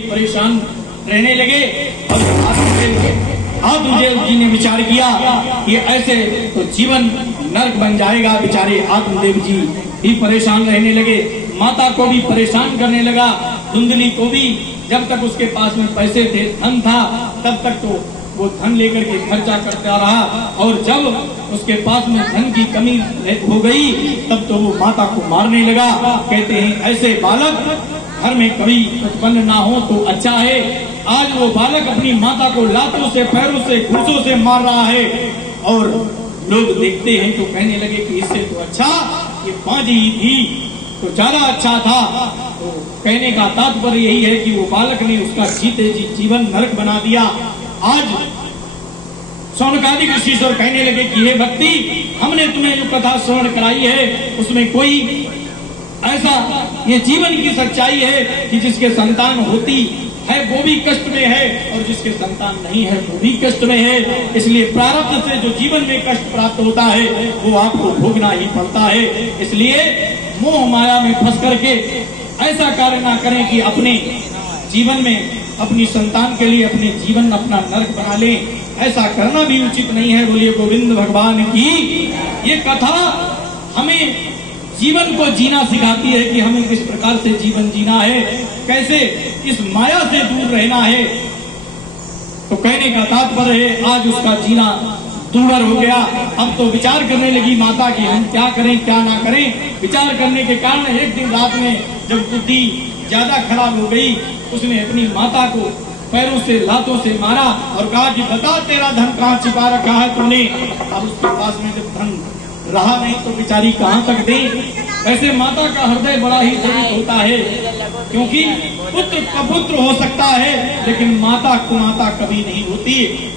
परेशान रहने लगे और आत्मदेव जी ने विचार किया कि ऐसे तो जीवन नरक बन जाएगा। बेचारे आत्मदेव जी भी परेशान रहने लगे, माता को भी परेशान करने लगा, धुंधली को भी। जब तक उसके पास में पैसे थे, धन था, तब तक तो वो धन लेकर के खर्चा करता रहा, और जब उसके पास में धन की कमी हो गई तब तो वो माता को मारने लगा। कहते हैं ऐसे बालक घर में कभी उत्पन्न ना हो तो अच्छा है। आज वो बालक अपनी माता को लातों से, पैरों से, घुसों से मार रहा है, और लोग देखते हैं तो कहने लगे कि इससे तो अच्छा ये पांजी ही थी तो ज्यादा अच्छा था। तो कहने का तात्पर्य यही है कि वो बालक ने उसका जीते जी जीवन नरक बना दिया। आज शौनकादिक ऋषिश्वर कहने लगे कि हे भक्ति, हमने तुम्हें जो कथा श्रवण कराई है उसमें कोई ऐसा ये जीवन की सच्चाई है कि जिसके संतान होती है वो भी कष्ट में है, और जिसके संतान नहीं है वो भी कष्ट में है। इसलिए प्रारब्ध से जो जीवन में कष्ट प्राप्त होता है वो आपको भोगना ही पड़ता है। इसलिए मोह माया में फंस करके ऐसा कार्य ना करें कि अपने जीवन में अपनी संतान के लिए अपने जीवन अपना नरक बना लें। ऐसा करना भी उचित नहीं है। बोलिए गोविंद भगवान की। ये कथा हमें जीवन को जीना सिखाती है कि हमें किस प्रकार से जीवन जीना है, कैसे इस माया से दूर रहना है। तो कहने का तात्पर्य है आज उसका जीना दूभर हो गया। अब तो विचार करने लगी माता कि हम क्या करें क्या ना करें। विचार करने के कारण एक दिन रात में जब बुद्धि ज्यादा खराब हो गई, उसने अपनी माता को पैरों से लातों से मारा और कहा कि बता तेरा धन कहाँ छिपा रखा है तूने। अब उसके पास में जब धन रहा नहीं तो बेचारी कहाँ तक दे। वैसे माता का हृदय बड़ा ही द्रवित होता है, क्योंकि पुत्र कपुत्र हो सकता है लेकिन माता कुमाता कभी नहीं होती।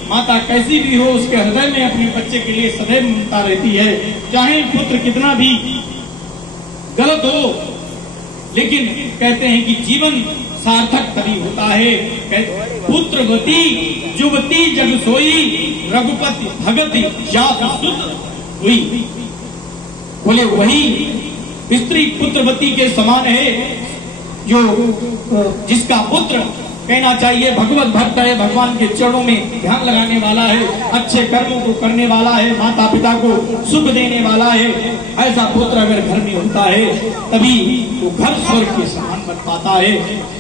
माता कैसी भी हो उसके हृदय में अपने बच्चे के लिए सदैव ममता रहती है। चाहे पुत्र कितना भी गलत हो, लेकिन कहते हैं कि जीवन सार्थक तभी होता है। पुत्रवती जुवती जग सोई, रघुपति भगति जात सुत हुई। बोले वही स्त्री पुत्रवती के समान है जो जिसका पुत्र कहना चाहिए भगवत भक्त है, भगवान के चरणों में ध्यान लगाने वाला है, अच्छे कर्मों को करने वाला है, माता पिता को सुख देने वाला है। ऐसा पुत्र अगर घर में होता है तभी वो घर स्वर्ग के समान बन पाता है।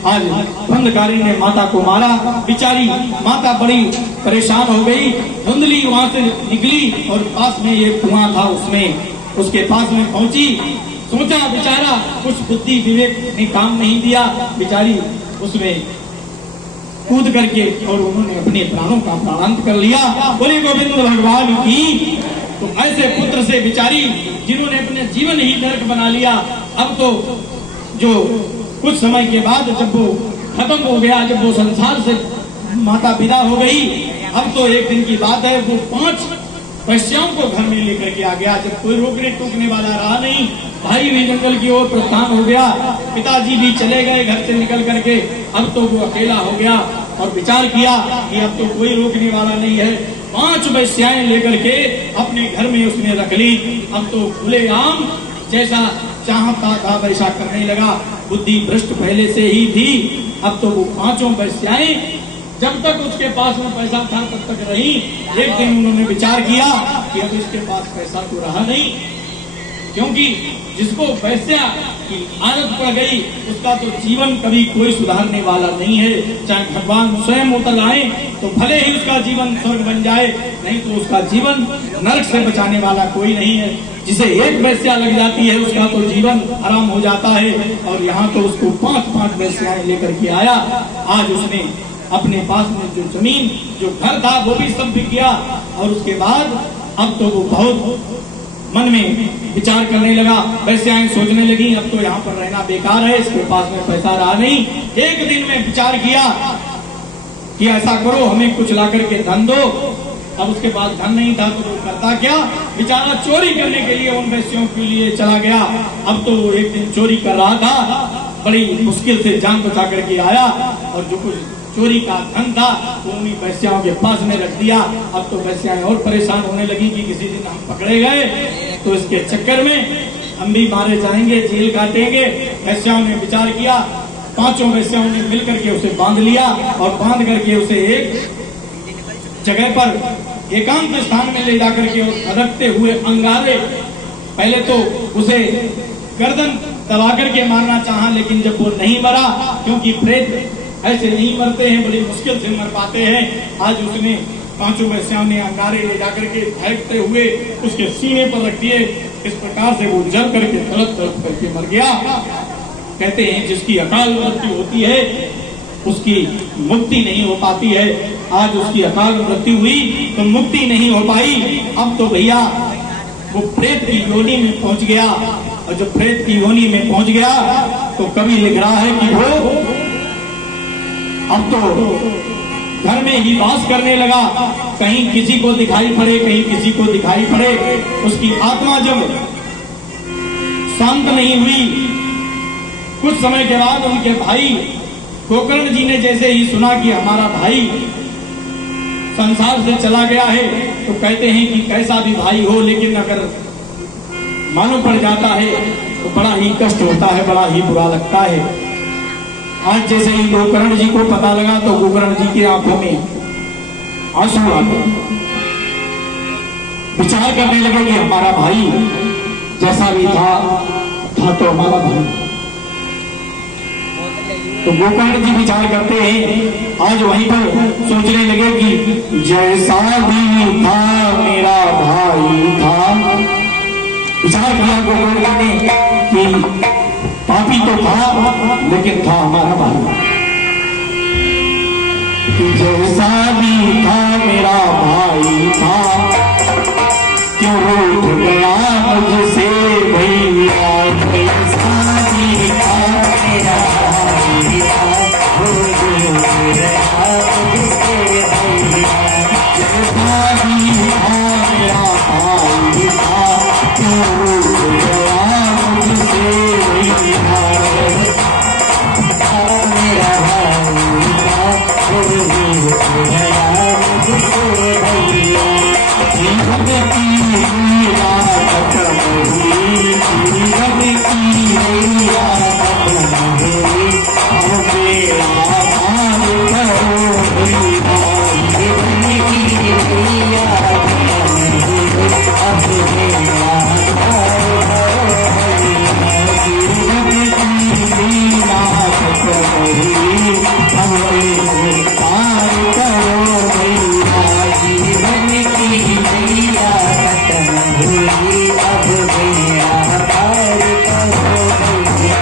आज धुंधकारी ने माता को मारा, बेचारी माता बड़ी परेशान हो गई। धुंधली वहाँ से निकली और पास में एक कुआं था, उसमें उसके पास में पहुंची। सोचा बेचारा कुछ बुद्धि विवेक ने काम नहीं दिया, बेचारी उसमें कूद करके और उन्होंने अपने प्राणों का प्राणांत कर लिया। बोले गोविंद भगवान की। तो ऐसे पुत्र से बेचारी जिन्होंने अपने जीवन ही नरक बना लिया, अब तो जो कुछ समय के बाद जब वो खत्म हो गया, जब वो संसार से माता पिता हो गई, अब तो एक दिन की बात है, वो 5 वैश्याओं को घर में लेकर के आ गया। जब कोई रोकने टोकने वाला रहा नहीं, भाई भी जंगल की ओर प्रस्थान हो गया, पिताजी भी चले गए घर से निकल करके, अब तो वो अकेला हो गया और विचार किया कि अब तो कोई रोकने वाला नहीं है। 5 वैश्याएं लेकर के अपने घर में उसने रख ली। अब तो खुलेआम जैसा चाहता था वैसा करने लगा। बुद्धि भ्रष्ट पहले से ही थी। अब तो वो 5 वैश्याएं जब तक उसके पास में पैसा था तब तक रही। एक दिन उन्होंने विचार किया कि अब इसके पास पैसा तो रहा नहीं, क्योंकि जिसको वैश्या की आदत पड़ गई उसका तो जीवन कभी कोई सुधारने वाला नहीं है। चाहे भगवान स्वयं उतर आए तो भले ही उसका जीवन स्वर्ग बन जाए, नहीं तो उसका जीवन नरक से बचाने वाला कोई नहीं है। जिसे एक वैश्या लग जाती है उसका तो जीवन आराम हो जाता है, और यहाँ तो उसको 5 वैश्याएं लेकर के आया। आज उसने अपने पास में जो जमीन जो घर था वो भी सब बिक गया, और उसके बाद अब तो वो बहुत मन में विचार करने लगा। वैश्याएं सोचने लगी अब तो यहाँ पर रहना बेकार है, इसके पास में पैसा रहा नहीं। एक दिन में विचार किया कि ऐसा करो हमें कुछ ला करके धन दो। अब उसके पास धन नहीं था तो वो करता क्या, बेचारा चोरी करने के लिए उन वैश्यों के लिए चला गया। अब तो वो एक दिन चोरी कर रहा था, बड़ी मुश्किल से जान बचा करके आया, और जो कुछ चोरी का धन था वो उन्हीं वैश्याओं के पास में रख दिया। अब तो वैश्याएं और परेशान होने लगी कि किसी दिन हम पकड़े गए तो इसके चक्कर में हम भी मारे जाएंगे, जेल काटेंगे। वैश्याओं ने विचार किया पांचों वेश्याओं ने मिलकर के उसे बांध लिया और बांध करके उसे एक जगह पर एकांत स्थान में ले जाकर के धड़कते हुए अंगारे, पहले तो उसे गर्दन दबा करके मारना चाहा, लेकिन जब वो नहीं मरा, क्योंकि प्रेत ऐसे नहीं मरते हैं, बड़ी मुश्किल से मर पाते हैं, आज उसने पांचों वेश्याओं ने अंगारे ले जाकर के धड़कते हुए उसके सीने पर रख दिए। इस प्रकार से वो जल करके तड़प तड़प करके मर गया। कहते हैं जिसकी अकाल मृत्यु होती है उसकी मुक्ति नहीं हो पाती है। आज उसकी अकाल मृत्यु हुई तो मुक्ति नहीं हो पाई। अब तो भैया वो प्रेत की योनि में पहुंच गया, और जब प्रेत की योनि में पहुंच गया तो कवि लिख रहा है कि वो अब तो घर में ही वास करने लगा, कहीं किसी को दिखाई पड़े, कहीं किसी को दिखाई पड़े। उसकी आत्मा जब शांत नहीं हुई, कुछ समय के बाद उनके भाई गोकर्ण जी ने जैसे ही सुना कि हमारा भाई संसार से चला गया है, तो कहते हैं कि कैसा भी भाई हो, लेकिन अगर मालूम पड़ जाता है तो बड़ा ही कष्ट होता है, बड़ा ही बुरा लगता है। आज जैसे ही गोकर्ण जी को पता लगा तो गोकर्ण जी की आंखों में आंसू आ गए। विचार करने लगे कि हमारा भाई जैसा भी था तो हमारा भाई। तो गोकर्ण जी विचार करते हैं, आज वहीं पर सोचने लगे कि जैसा भी था मेरा भाई था। विचार किया गोकर्ण जी ने कि पापी तो था लेकिन था हमारा भाई। जैसा भी था मेरा भाई था, क्यों रूठ गया मुझसे भैया। जैसा भी था मेरा भाई था, रूठ गया मुझसे भैया। जैसा भी था मेरा भाई था, क्यों रूठ गया मुझसे भैया। मेरा भाई था, रूठ गया मुझसे भैया। जीवन की लीला खत्म हुई, जीवन की लीला खत्म हुई, अब मेरा हाल करो भैया। जीवन की लीला खत्म हुई, अब मेरा हाल करो भैया। जीवन की लीला खत्म हुई, अब मेरा हाल करो भैया। जीवन की लीला खत्म हुई, अब मेरा हाल करो भैया।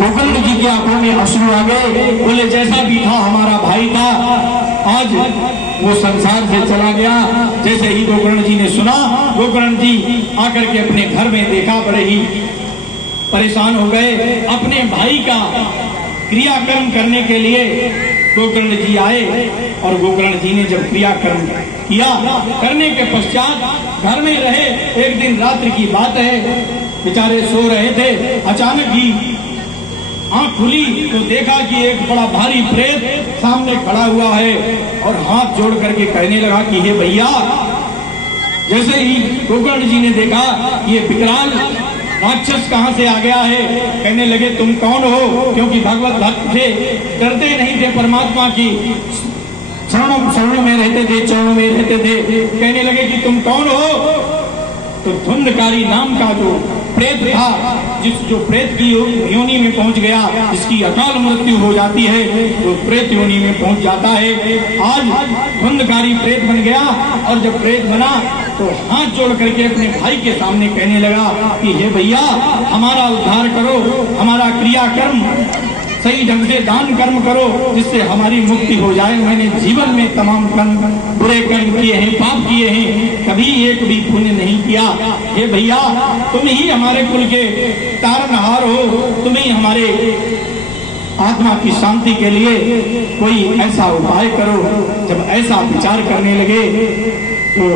गोकर्ण जी की आंखों में अश्रु आ गए। बोले जैसा भी था हमारा भाई था, आज वो संसार से चला गया। जैसे ही गोकर्ण जी ने सुना, गोकर्ण जी आकर के अपने घर में देखा, बड़े ही परेशान हो गए। अपने भाई का क्रियाकर्म करने के लिए गोकर्ण जी आए, और गोकर्ण जी ने जब क्रियाकर्म किया, करने के पश्चात घर में रहे। एक दिन रात्रि की बात है, बेचारे सो रहे थे, अचानक ही आंख खुली तो देखा कि एक बड़ा भारी प्रेत सामने खड़ा हुआ है, और हाथ जोड़ करके कहने लगा कि हे भैया। जैसे ही गोकर्ण जी ने देखा ये विकराल राक्षस कहाँ से आ गया है, कहने लगे तुम कौन हो, क्योंकि भगवत भक्त थे, डरते नहीं थे, परमात्मा की शरणों में रहते थे, चरणों में रहते थे। कहने लगे कि तुम कौन हो। तो धुंधकारी नाम का जो प्रेत था, जो प्रेत की योनि में पहुंच गया, जिसकी अकाल मृत्यु हो जाती है, तो प्रेत योनि में पहुंच जाता है। आज धुंधकारी प्रेत बन गया, और जब प्रेत बना तो हाथ जोड़ करके अपने भाई के सामने कहने लगा कि हे भैया हमारा उद्धार करो, हमारा क्रियाकर्म सही ढंग से दान कर्म करो, जिससे हमारी मुक्ति हो जाए। मैंने जीवन में तमाम कर्म, बुरे कर्म किए हैं, पाप किए हैं, कभी एक भी पुण्य नहीं किया। हे भैया तुम ही हमारे कुल के तारनहार हो, तुम ही हमारे आत्मा की शांति के लिए कोई ऐसा उपाय करो। जब ऐसा विचार करने लगे तो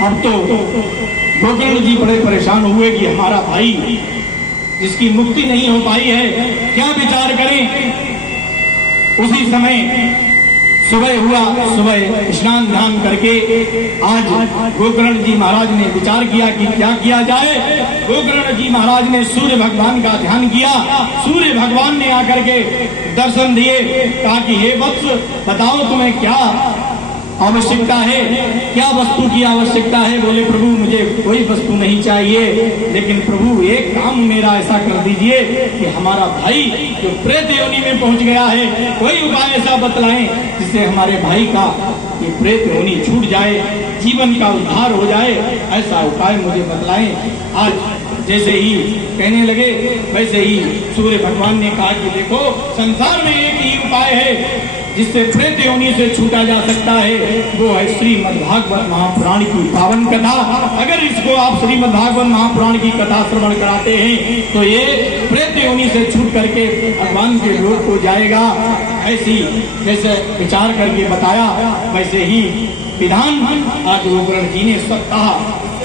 अब तो गोकर्ण जी बड़े परेशान हुए कि हमारा भाई जिसकी मुक्ति नहीं हो पाई है, क्या विचार करें। उसी समय सुबह हुआ, सुबह स्नान ध्यान करके आज गोकर्ण जी महाराज ने विचार किया कि क्या किया जाए। गोकर्ण जी महाराज ने सूर्य भगवान का ध्यान किया। सूर्य भगवान ने आकर के दर्शन दिए, कहा कि हे वत्स बताओ तुम्हें क्या आवश्यकता है, क्या वस्तु की आवश्यकता है। बोले प्रभु मुझे कोई वस्तु नहीं चाहिए, लेकिन प्रभु एक काम मेरा ऐसा कर दीजिए कि हमारा भाई जो प्रेत योनि में पहुंच गया है, कोई उपाय ऐसा बतलाएं जिससे हमारे भाई का ये प्रेत योनि छूट जाए, जीवन का उद्धार हो जाए, ऐसा उपाय मुझे बतलाएं। आज जैसे ही कहने लगे वैसे ही सूर्य भगवान ने कहा कि देखो संसार में एक ही उपाय है जिससे प्रेत योनि से छूटा जा सकता है, वो है श्रीमद्भागवत महापुराण की पावन कथा। अगर इसको आप श्रीमद्भागवत महापुराण की कथा श्रवण कराते हैं तो ये प्रेत योनि से छूट करके भगवान के लोक को जाएगा। ऐसी जैसे विचार करके बताया वैसे ही विधान आज गोकर्ण जी ने सप्ताह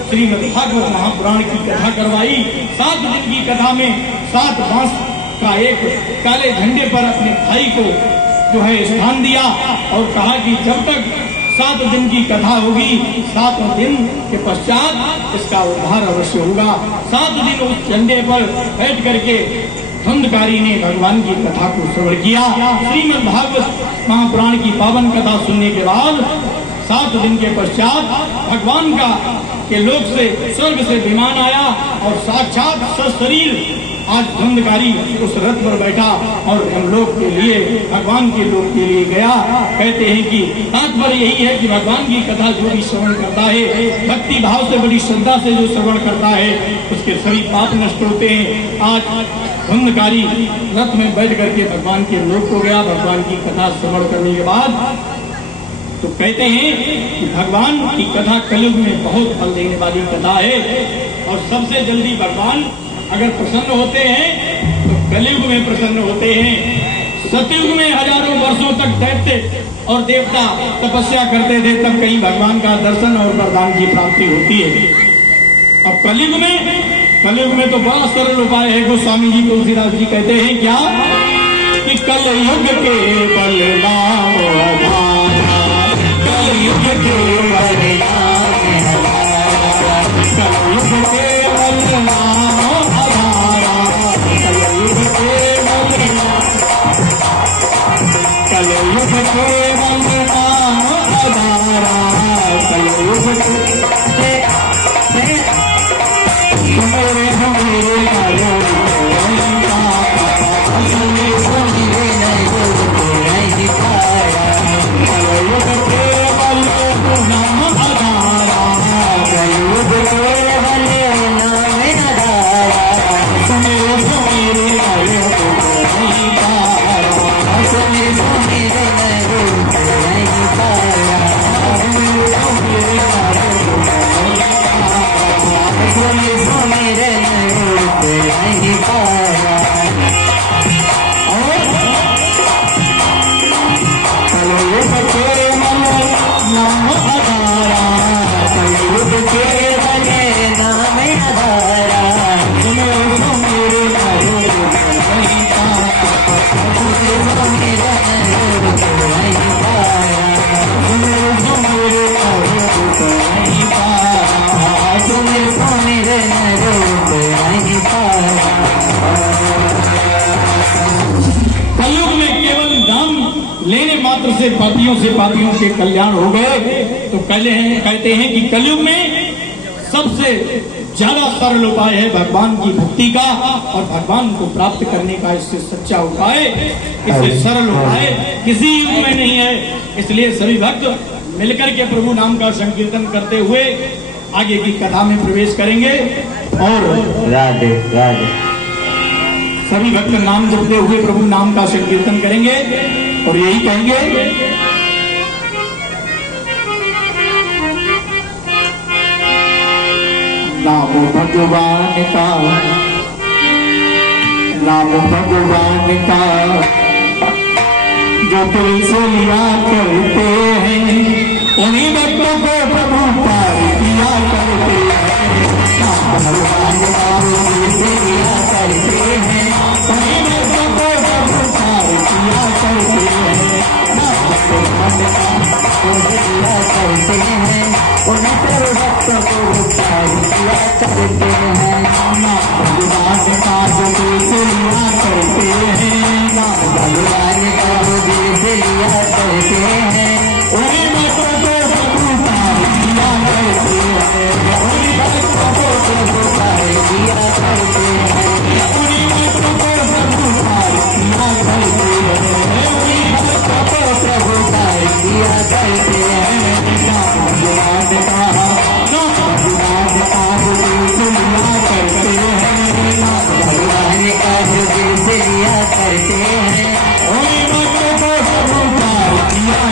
श्रीमद्भागवत महापुराण की कथा करवाई। 7 दिन की कथा में 7 बांस का एक काले झंडे पर अपने भाई को जो है स्थान दिया और कहा कि जब तक 7 दिन की कथा होगी, 7 दिन के पश्चात इसका उद्धार अवश्य होगा। 7 दिन उस झंडे पर बैठ करके धुंधकारी ने भगवान की कथा को श्रवण किया। श्रीमद् भागवत महापुराण की पावन कथा सुनने के बाद 7 दिन के पश्चात भगवान का के लोक से स्वर्ग से विमान आया और साक्षात सशरीर आज धुंधकारी उस रथ पर बैठा और हम लोग के लिए भगवान के लोग के लिए गया। कहते हैं कि तात्पर्य यही है कि भगवान की कथा जो भी श्रवण करता है, भक्ति भाव से बड़ी श्रद्धा से जो श्रवण करता है, उसके सभी पाप नष्ट होते हैं। आज धुंधकारी रथ में बैठ करके भगवान के लोक को गया। भगवान की कथा श्रवण करने के बाद तो कहते हैं कि भगवान की कथा कलयुग में बहुत फल देने वाली कथा है और सबसे जल्दी भगवान अगर प्रसन्न होते हैं तो कलयुग में प्रसन्न होते हैं। सतयुग में हजारों वर्षों तक दैत्य और देवता तपस्या करते थे, तब कहीं भगवान का दर्शन और वरदान की प्राप्ति होती है। अब कलयुग में तो बड़ा सरल उपाय है। गोस्वामी जी तुलसीदास जी कहते हैं क्या कि कलयुग के बलराम कलयुग के बलराम कलयुग के बलराम कलयुग के बलराम कलयुग से पापियों के कल्याण हो गए। तो कहते हैं कि कलयुग में सबसे ज्यादा सरल उपाय है भगवान की भक्ति का और भगवान को प्राप्त करने का इससे सच्चा उपाय, इससे सरल उपाय किसी युग में नहीं है। इसलिए सभी भक्त मिलकर के प्रभु नाम का संकीर्तन करते हुए आगे की कथा में प्रवेश करेंगे और राधे राधे सभी भक्त नाम जपते हुए प्रभु नाम का संकीर्तन करेंगे और यही कहेंगे नाम भगवान का, नाम भगवान का जो दिल से लिया करते हैं, उन्हीं भक्तों को प्रभु पार किया करते हैं। नाम भगवान का जो दिल से लिया करते हैं, उन्हीं भक्तों को प्रभु पार किया करते हैं। नाम भगवान दिया करते हैं, उन सर्वभक्तों को उपकार किया करते हैं। भगवान का जो देश लिया करते हैं, भगवान का जो देश लिया करते हैं, उन्हीं भक्तों को उपकार किया करते हैं, उन्हीं भक्तों को उपकार किया करते हैं, उन्हीं भक्तों को उपकार किया करते हैं, उन्हीं भक्तों को उपकार किया करते हैं। भगवान का जो देश लिया करते हैं, भगवान का जो देश लिया करते हैं, उन्हीं भक्तों को उपकार किया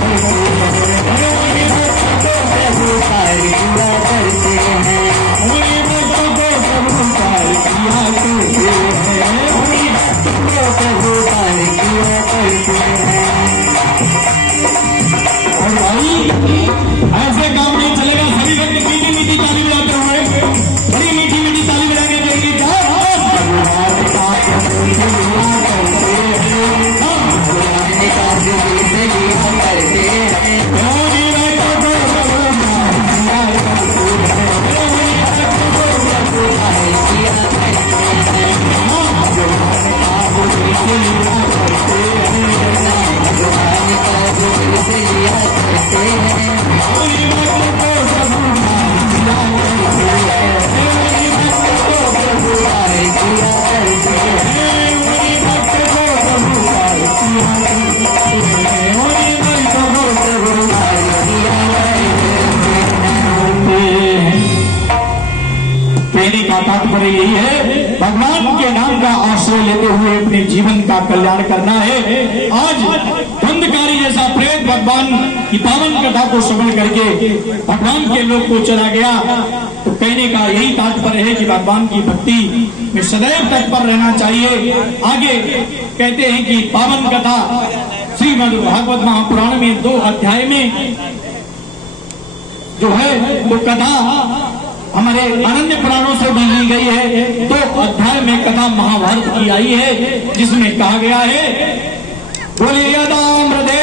करते हैं, उन्हीं भक्तों को उपकार किया करते हैं, उन्हीं भक्तों को उपकार किया करते हैं, उन्हीं भक्तों को उपकार किया करते हैं। तात्पर्य यही है, भगवान के नाम का आश्रय लेते हुए अपने जीवन का कल्याण करना है। आज धंधकारी जैसा प्रेत भगवान की पावन कथा को श्रवण करके भगवान के लोक को चला गया, तो कहने का यही तात्पर्य है कि भगवान की भक्ति में सदैव तत्पर रहना चाहिए। आगे कहते हैं कि पावन कथा श्रीमद् भागवत महापुराण में 2 अध्याय में जो है वो कथा हमारे अनन्य पुराणों से भी ली गई है। 2 अध्याय में कथा महाभारत की आई है, जिसमें कहा गया है, बोले यदाम्रदे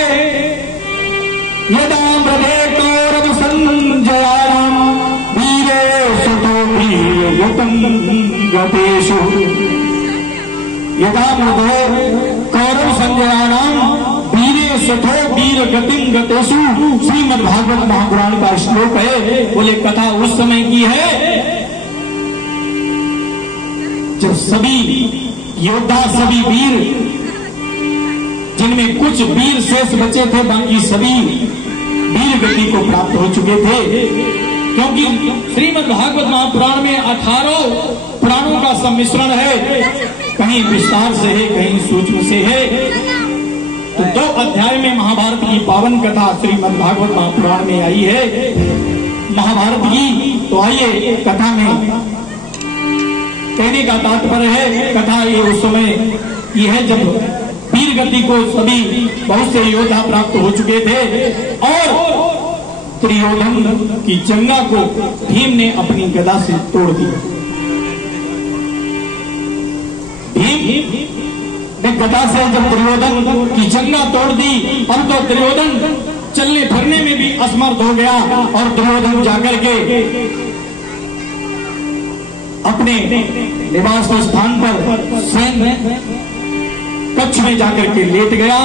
कौरव संजयानाम वीरे सुतो वीरयुतं गतेषु। यदाम्रदे कौरव संजयानाम सथो वीर गतिम गतेषु, श्रीमद् भागवत महापुराण का श्लोक है। बोले कथा उस समय की है जब सभी योद्धा, सभी वीर, जिनमें कुछ वीर शेष बचे थे, बाकी सभी वीर गति को प्राप्त हो चुके थे। क्योंकि श्रीमद् भागवत महापुराण में 18 पुराणों का सम्मिश्रण है, कहीं विस्तार से है, कहीं सूक्ष्म से है। तो 2 अध्याय में महाभारत की पावन कथा श्रीमद् भागवत महापुराण में आई है। महाभारत की। तो आइए कथा में, कहने का तात्पर्य है, कथा ये उस समय ये है जब वीर गति को सभी बहुत से योद्धा प्राप्त हो चुके थे और दुर्योधन की जंगा को भीम ने अपनी गदा से तोड़ दिया। भीम ने गदा से जब दुर्योधन की जंगा तोड़ दी, अब तो दुर्योधन चलने फिरने में भी असमर्थ हो गया और दुर्योधन जाकर के अपने निवास स्थान पर सैन्य कक्ष में जाकर के लेट गया।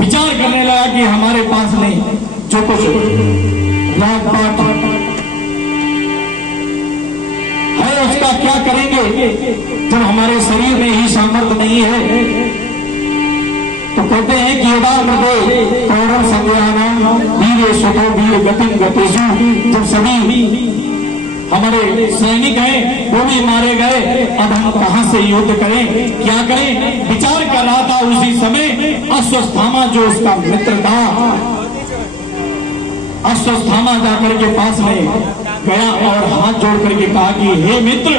विचार करने लगा कि हमारे पास नहीं जो कुछ राजपाट है उसका क्या करेंगे जब हमारे शरीर में ही सामर्थ्य नहीं है। तो कहते हैं कि यदा मृदे कौरव संज्ञानाम वीर सुतो वीर गतिम गतिषु, जब सभी हमारे सैनिक हैं वो भी मारे गए, अब हम कहां से युद्ध करें, क्या करें। विचार कर रहा था उसी समय अश्वत्थामा जो उसका मित्र था, अश्वत्थामा जाकर के पास में गया और हाथ जोड़ करके कहा कि हे मित्र,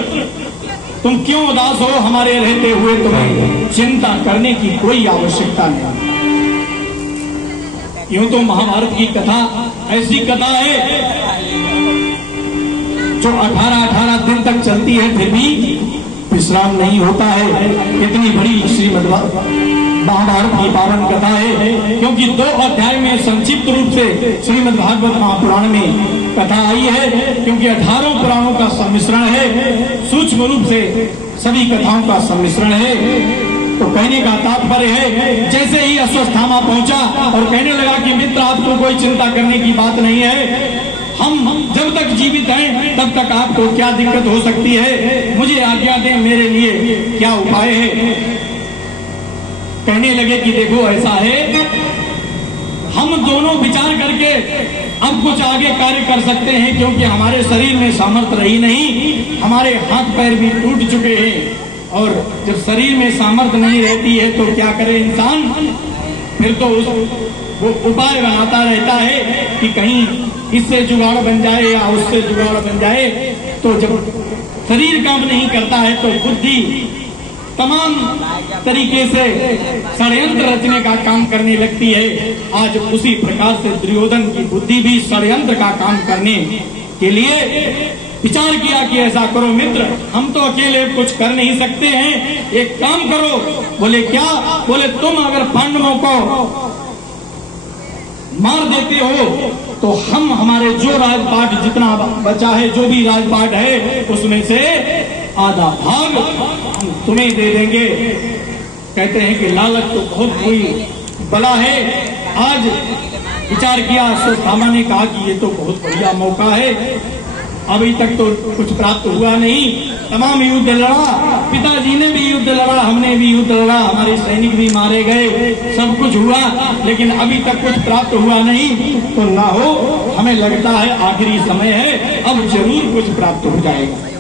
तुम क्यों उदास हो, हमारे रहते हुए तुम्हें चिंता करने की कोई आवश्यकता नहीं। यूं तो महाभारत की कथा ऐसी कथा है जो 18-18 दिन तक चलती है, फिर भी विश्राम नहीं होता है। इतनी बड़ी श्रीमद् महाभारत की पावन कथा है, क्योंकि 2 अध्याय में संक्षिप्त रूप से श्रीमद् भागवत महापुराण में कथा आई है, क्योंकि 18 पुराणों का सम्मिश्रण है, सूक्ष्म रूप से सभी कथाओं का सम्मिश्रण है। तो कहने का तात्पर्य है, जैसे ही अश्वत्थामा पहुंचा और कहने लगा कि मित्र आपको कोई चिंता करने की बात नहीं है, हम जब तक जीवित हैं तब तक आपको क्या दिक्कत हो सकती है, मुझे आज्ञा दें, मेरे लिए क्या उपाय है। कहने लगे कि देखो ऐसा है, हम दोनों विचार करके अब कुछ आगे कार्य कर सकते हैं, क्योंकि हमारे शरीर में सामर्थ्य रही नहीं, हमारे हाथ पैर भी टूट चुके हैं, और जब शरीर में सामर्थ्य नहीं रहती है तो क्या करे इंसान, फिर तो वो उपाय बनाता रहता है कि कहीं इससे जुगाड़ बन जाए या उससे जुगाड़ बन जाए। तो जब शरीर काम नहीं करता है तो बुद्धि तमाम तरीके से षड्यंत्र रचने का काम करने लगती है। आज उसी प्रकार से दुर्योधन की बुद्धि भी षड्यंत्र का काम करने के लिए विचार किया कि ऐसा करो मित्र, हम तो अकेले कुछ कर नहीं सकते हैं, एक काम करो। बोले क्या? बोले तुम अगर पांडवों को मार देते हो तो हम हमारे जो राजपाट जितना बचा है, जो भी राजपाट है, उसमें से आधा भाग हम तुम्हें दे देंगे। कहते हैं कि लालच तो बहुत कोई बला है। आज विचार किया, अश्वत्थामा ने कहा कि ये तो बहुत बढ़िया मौका है, अभी तक तो कुछ प्राप्त हुआ नहीं, तमाम युद्ध लड़ा, पिताजी ने भी युद्ध लड़ा, हमने भी युद्ध लड़ा, हमारे सैनिक भी मारे गए, सब कुछ हुआ, लेकिन अभी तक कुछ प्राप्त हुआ नहीं। तो ना हो, हमें लगता है आखिरी समय है, अब जरूर कुछ प्राप्त हो जाएगा।